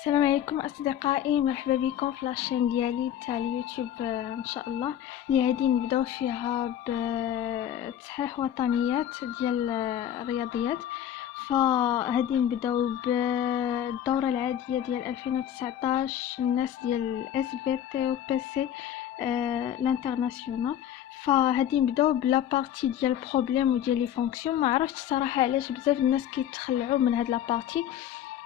السلام عليكم اصدقائي، مرحبا بكم في لاشين ديالي تاع اليوتيوب. ان شاء الله اللي غادي نبداو فيها بتصحيح وطنيات ديال الرياضيات. فهادي نبداو بالدوره العاديه ديال 2019 الناس ديال اس بي تي و بي سي الانترناسيونال. فهادي نبداو بلا بارتي ديال البروبليم وديال لي فونكسيون. ما عرفتش صراحه علاش بزاف الناس كيتخلعوا من هاد لا بارتي،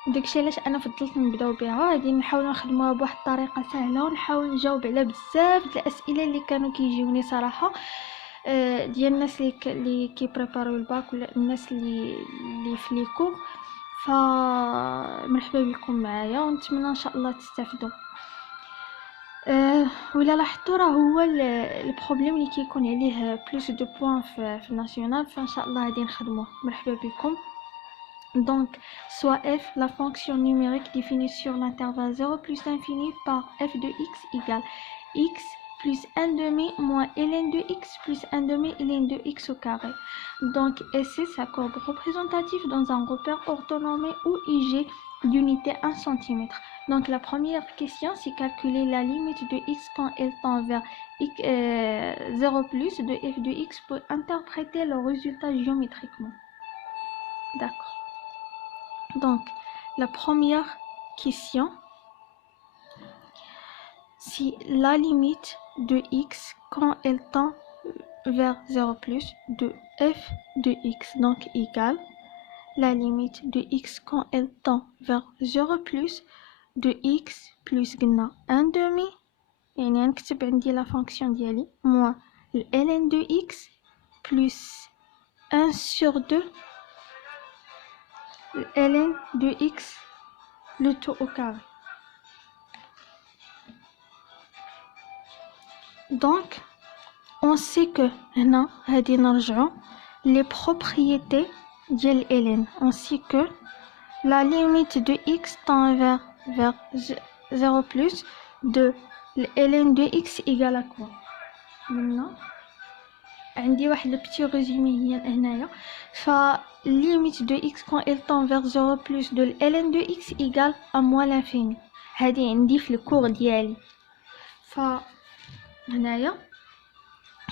داكشي علاش انا فضلت نبداو بها. غادي نحاول نخدموها بواحد الطريقه سهله ونحاول نجاوب على بزاف د الاسئله اللي كانوا كيجيوني صراحه ديال الناس اللي كيبريباريو الباك ولا الناس اللي في ليكو. فمرحبا بكم معايا ونتمنى ان شاء الله تستافدوا. ولا لاحظتوا راه هو البروبليم اللي كيكون عليه بلوس دو بوين في الناسيونال، فان شاء الله غادي نخدموه. مرحبا بكم. Donc, soit f, la fonction numérique définie sur l'intervalle 0 plus l'infini par f de x égale x plus 1 demi moins ln de x plus 1 demi ln de x au carré. Donc, SC, sa courbe représentative dans un repère orthonormé ou IG d'unité 1 cm. Donc, la première question, c'est calculer la limite de x quand elle tend vers x, 0 plus de f de x pour interpréter le résultat géométriquement. D'accord. Donc, la première question, c'est la limite de x quand elle tend vers 0 plus de f de x. Donc, égale la limite de x quand elle tend vers 0 plus de x plus 1 demi. يعني نكتب عندي la fonction ديالي moins ln de x plus 1 sur 2 ln de x le tout au carré. Donc, on sait que هنا غادي نرجعو les propriétés ديال ln. On sait que la limite de x tend vers 0 plus de ln de x égale à quoi. Maintenant عندي واحد le petit résumé هنايا. ف limite de x quand elle tend vers 0 plus de ln de x égale à moins l'infini. هادي عندي في الكور ديالي. ف هنايا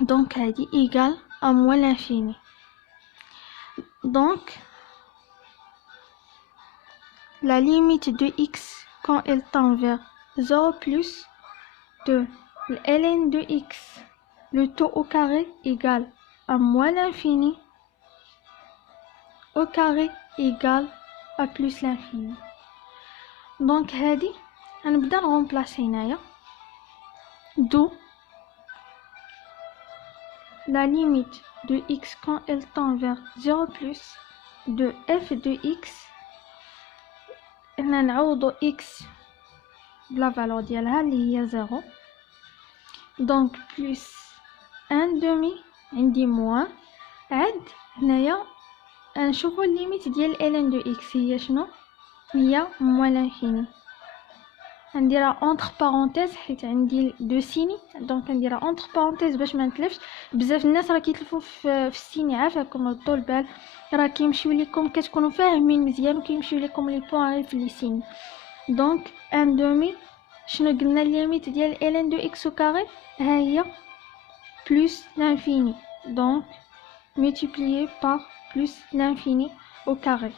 donc هادي égale à moins l'infini. Donc la limite de x quand elle tend vers 0 plus de ln de x le tout au carré égale à moins l'infini au carré égale à plus l'infini. Donc هادي غنبدا نغومبلاسي هنايا. d'où la limite de x quand elle tend vers 0 plus de f de x. هنا نعوضو x بلا فالور ديالها اللي هي 0. donc plus 1 demi عندي موان عاد هنايا نشوفو الليميت ديال ln de x هي شنو؟ هي موان لانفيني. نديرها اونتر بارونتيز حيت عندي دو سيني، دونك نديرها اونتر بارونتيز باش ما نتلفش. بزاف الناس راه كيتلفوا في السيني، عافاكم ردوا البال، راه كيمشيو لكم كتكونوا فاهمين مزيان وكيمشيو لكم لي بوين غير في لي سيني. دونك ان دومي شنو قلنا الليميت ديال ln de x au carré ها هي plus l'infini، donc multiplié par plus l'infini au carré.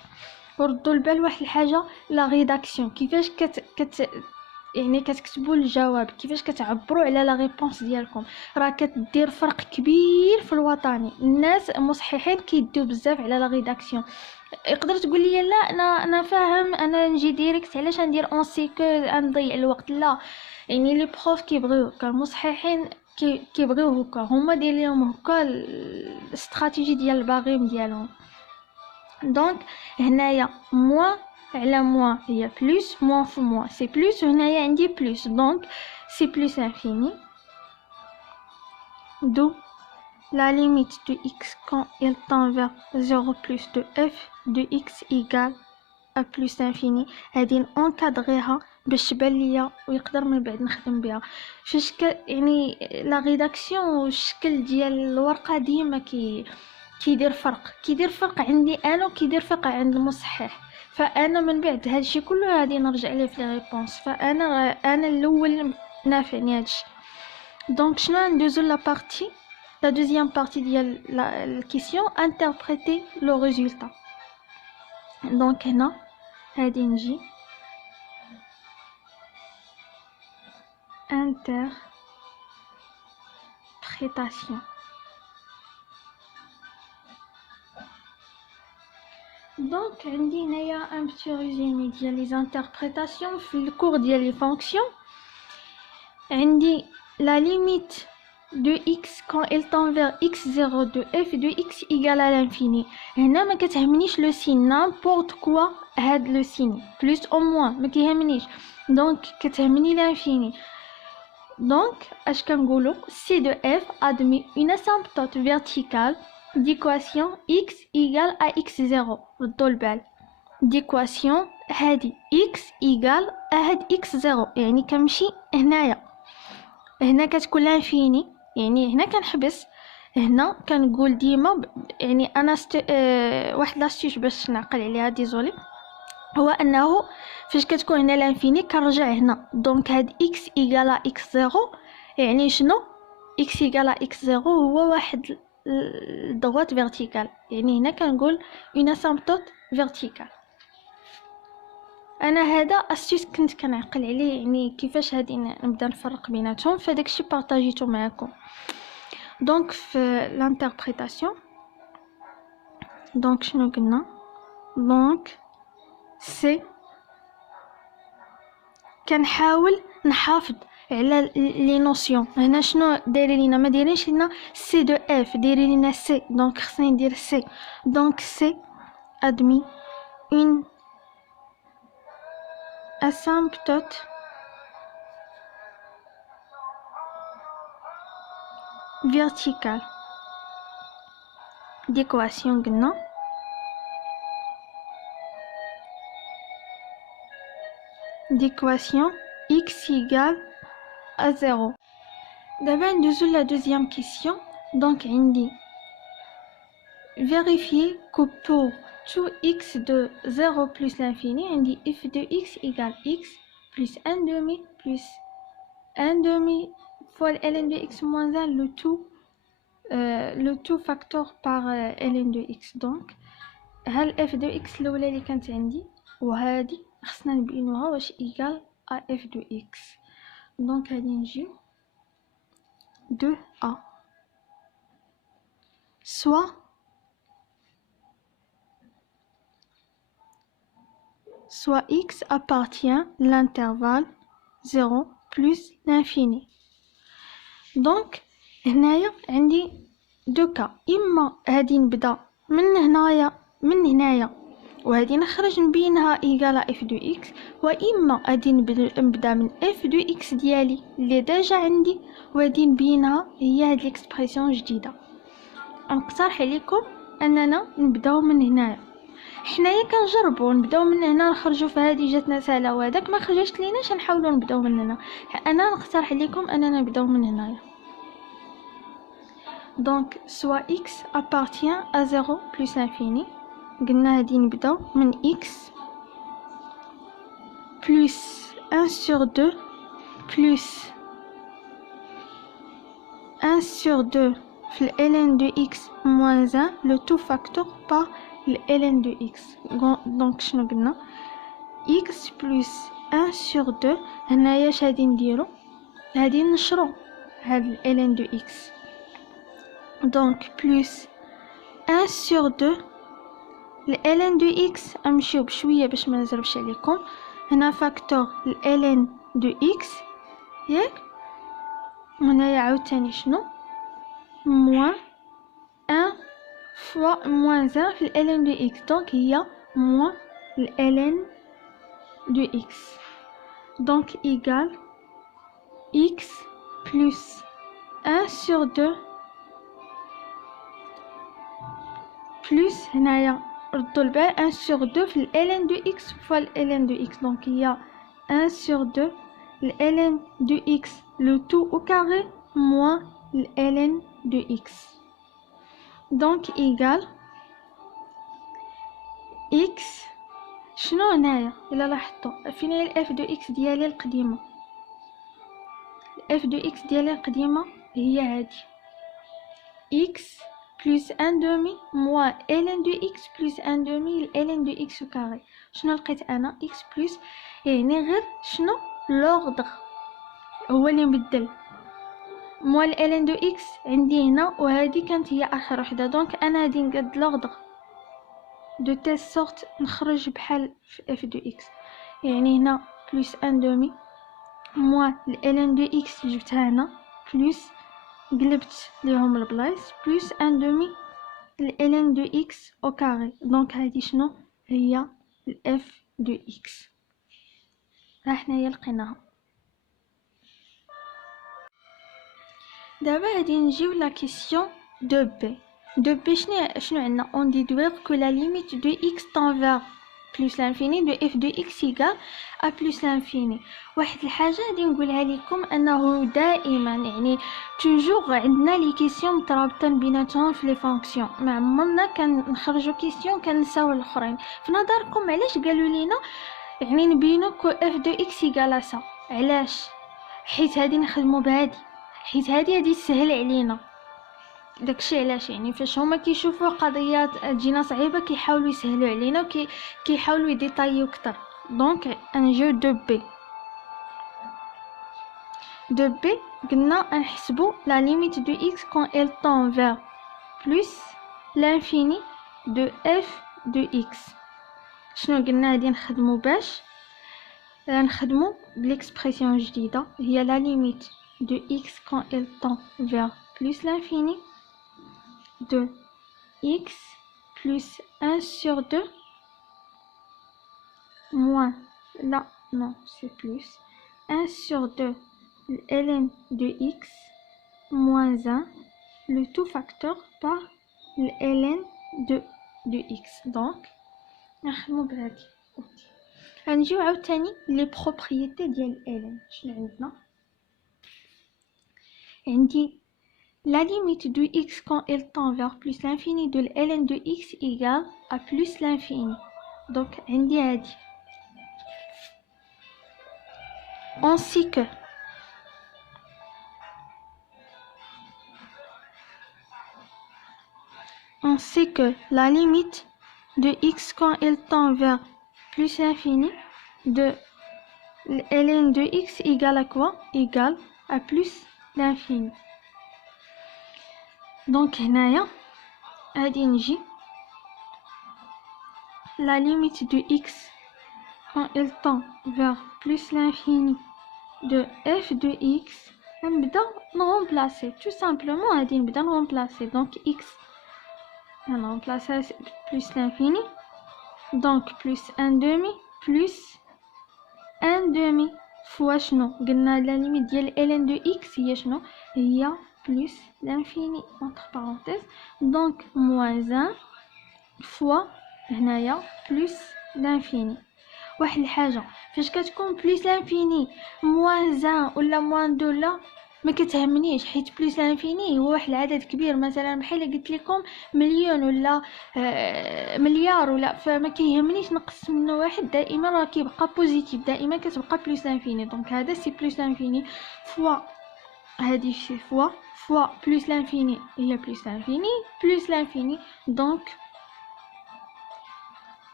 وردوا البال واحد الحاجه، لا ريداكسيون، كيفاش يعني كتكتبوا الجواب، كيفاش كتعبروا على لا ريبونس ديالكم، راه كتدير فرق كبير في الوطني. الناس مصححين كيديو بزاف على لا ريداكسيون. يقدر تقول لي لا انا فاهم، انا نجي ديريكت، علاش ندير اون سي كو نضيع الوقت؟ لا، يعني لي بروف كيبغيو هكا، المصححين كيبغيو هكا، هما داير لهم هكا الاستراتيجي ديال الباغيم ديالهم. دونك هنايا موان على موان هي بلس، موان في موان سي بلس، وهنايا عندي بلس، دونك سي بلس انفيني. d'où la limite de x quand elle tend vers 0 plus de f de x égale à plus infini. هادي نانكادريها باش تبان ليا ويقدر من بعد نخدم بها. فاش يعني لا ريداكسيون والشكل ديال الورقه ديما كيدير فرق، كيدير فرق عندي انا وكيدير فرق عند المصحح. فانا من بعد هادشي كله غادي نرجع ليه في لي ريبونس. انا الاول نافعني هادشي. دونك شنو ندوزو لا بارتي لا دوزيام بارتي ديال الكيسيون انتربريتي لو ريزولتا. دونك هنا هادي نجي interprétation. دونك عندي هنايا ان بتي ريزومي ديال لي انتربريتاسيون في الكور ديال لي فونكسيون. عندي la limite de x quand elle tend vers x0 de f de x égale à l'infini. هنا ما كتهمنيش لو سين n'importe quoi هاد لو سين plus ou moins ما كيهمنيش. دونك كتهمني l'infini. دونك اش كنقولوا c de f admet une asymptote verticale d'équation x égale à x0. ردوا البال d'équation هادي x égale à هاد x0 يعني كنمشي هنا كتكون لانفيني يعني هنا كنحبس. هنا كنقول ديما يعني انا واحد لاستيش باش نعقل عليها ديزولي هو انه فاش كتكون هنا لانفيني كنرجع هنا. دونك هاد x ايغالا x0 يعني شنو x ايغالا x0 هو واحد الضغط فيرتيكال يعني هنا كنقول اون اسامبتوت فيرتيكال. انا هذا استيس كنت كنعقل عليه يعني كيفاش هادي نبدا نفرق بيناتهم فداكشي بارطاجيتو معكم. دونك في لانتربريتاسيون دونك شنو قلنا دونك سي كنحاول نحافظ على لي نوسيون. هنا شنو دايرين لينا ما دايرينش لينا سي دو اف دايرين لينا سي. دونك خصني ندير سي. دونك سي ادمي اون asymptote verticale d'équation قلنا d'équation x égale à 0. دابا ندوزو la deuxième question. donc عندي vérifier que pour tout x de 0 plus l'infini عندي f de x égale x plus 1 demi plus 1 demi fois ln de x moins 1 le tout facteur par ln de x. donc هل f de x الاولى اللي كانت عندي وهذه خصنا نبينوها واش ايغال ا f de x. donc غادي نجي 2a soit x appartient à l'intervalle 0 plus l'infini. donc هنايا عندي دو كا اما هادي نبدا من هنايا وهادي نخرج نبينها ايغالا اف دو اكس واما غادي نبدا من اف دو اكس ديالي اللي ديجا عندي وغادي نبينها هي هاد ليكسبرسيون جديده. نقترح عليكم اننا نبداو من هنايا. حنايا كنجربوا نبداو من هنا نخرجوا في هذه جاتنا سهله وهذاك ما خرجت ليناش نحاولوا نبداو من هنا. انا نقترح عليكم اننا نبداو من هنايا. donc soit x appartient à 0 plus l'infini قلنا هادي نبداو من x plus 1 sur 2 plus 1 sur 2 في ln de x moins 1 le tout facteur par ln de x. donc شنو قلنا x plus 1 sur 2 هنايا اش غادي نديرو غادي نشرو هاد ln de x. donc plus 1 sur 2 ln de x امشيو بشويه باش ما نزربش عليكم. هنا فاكتور ln de x ياك هنايا عاوتاني شنو moins 1 fois moins 1 في ln de x. donc هي moins ln de x. donc égale x plus 1 sur 2 plus هنايا ردوا البال 1 sur 2 في ln de x fois ln de x. donc هي 1 sur 2 ln de x le tout au carré moins ln de x. donc égale x شنو هنايا الا لاحظتوا فين هي الاف دو اكس ديالي القديمه؟ الاف دو اكس ديالي القديمه هي هادي اكس بلس ان دومي موا ln دو اكس بلس ان دومي ln دو اكس كاري. شنو لقيت انا؟ اكس بلس، يعني غير شنو لوردر هو اللي مبدل، موا ln دو اكس عندي هنا وهذه كانت هي اخر وحده، دونك انا غادي نقاد لوردر دو تيل سورت نخرج بحال في اف دو اكس، يعني هنا بلس ان دومي موا ln دو اكس جبتها هنا بلس قلبت ليهم البلايص بلس ان دومي ln دو اكس او كاري. دونك هذه شنو هي الاف دو اكس، ها حنايا لقيناها. دابا غادي نجيو لا كيسيون دو بي. دو بي شنو عندنا؟ اون ديدوير كو لا ليميت دو اكس طون فيغ بلس لانفيني دو اف دو اكس ايكال ا بلس لانفيني. واحد الحاجه غادي نقولها لكم انه دائما يعني توجور عندنا لي كيسيون مترابطين بيناتهم في لي فونكسيون، ما عمرنا كنخرجوا كيسيون كنساو الاخرين. في نظركم علاش قالوا لينا يعني نبينو كو اف دو اكس ايكال سا؟ علاش؟ حيت هادي نخدموا بهادي، حيت هادي تسهل علينا. داكشي علاش يعني فاش هما كيشوفوا قضيات تجينا صعيبه كيحاولوا يسهلوا علينا كيحاولوا يديطايو اكثر. دونك نجيو دو بي قلنا نحسبوا لا ليميت دو اكس كون ال طون فيغ بلس لانفيني دو اف دو اكس. شنو قلنا غادي نخدموا باش نخدموا بليكسبرسيون جديده هي لا ليميت de x quand elle tend vers plus l'infini de x plus 1 sur 2 moins, là non c'est plus, 1 sur 2 ln de x moins 1 le tout facteur par ln de x. donc نخدمو بهادي. غنجيو عاوتاني لي بروبريتي ديال ln. شنو عندنا؟ عندي la limite de x quand elle tend vers plus l'infini de ln de x égale à plus l'infini. donc عندي هادي on sait que la limite de x quand elle tend vers plus l'infini de ln de x égale à quoi? égale à plus l'infini. donc هنايا غادي نجي la limite de x quand elle tend vers plus l'infini de f de x نبدا نغومبلاسي tout simplement غادي نبدا نغومبلاسي. donc x نغومبلاسي plus l'infini donc plus 1 demi plus 1 demi fois شنو قلنا la limite ديال ln de x هي شنو؟ هي plus l'infini entre parenthèses donc moins 1 fois هنايا plus l'infini. واحد الحاجه فاش كتكون بلس لانفيني موان 1 ولا موان 2 لا ما كتهمنيش، حيت بلس لانفيني هو واحد العدد كبير، مثلا بحال قلت لكم مليون ولا مليار ولا، فما كيهمنيش نقص منه واحد، دائما راه كيبقى بوزيتيف، دائما كتبقى بلس لانفيني. دونك هذا سي بلس لانفيني فوا هذه شي فوا بلس لانفيني هي بلس لانفيني بلس لانفيني. دونك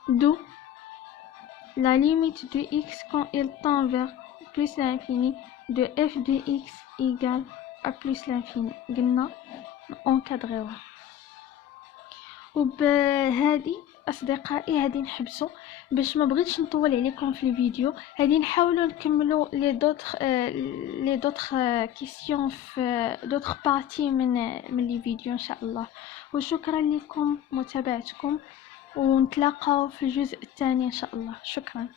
دو la limite de x quand elle tend vers plus l'infini de f de x égale à plus l'infini. قلنا نكادريوها. وبهذه اصدقائي هذه نحبسوا باش ما بغيتش نطول عليكم في الفيديو. هذه نحاولوا نكملوا لي دوطخ كيسيون في دوطخ بارتي من لي فيديو ان شاء الله. وشكرا لكم متابعتكم، ونتلاقاو في الجزء الثاني ان شاء الله. شكرا.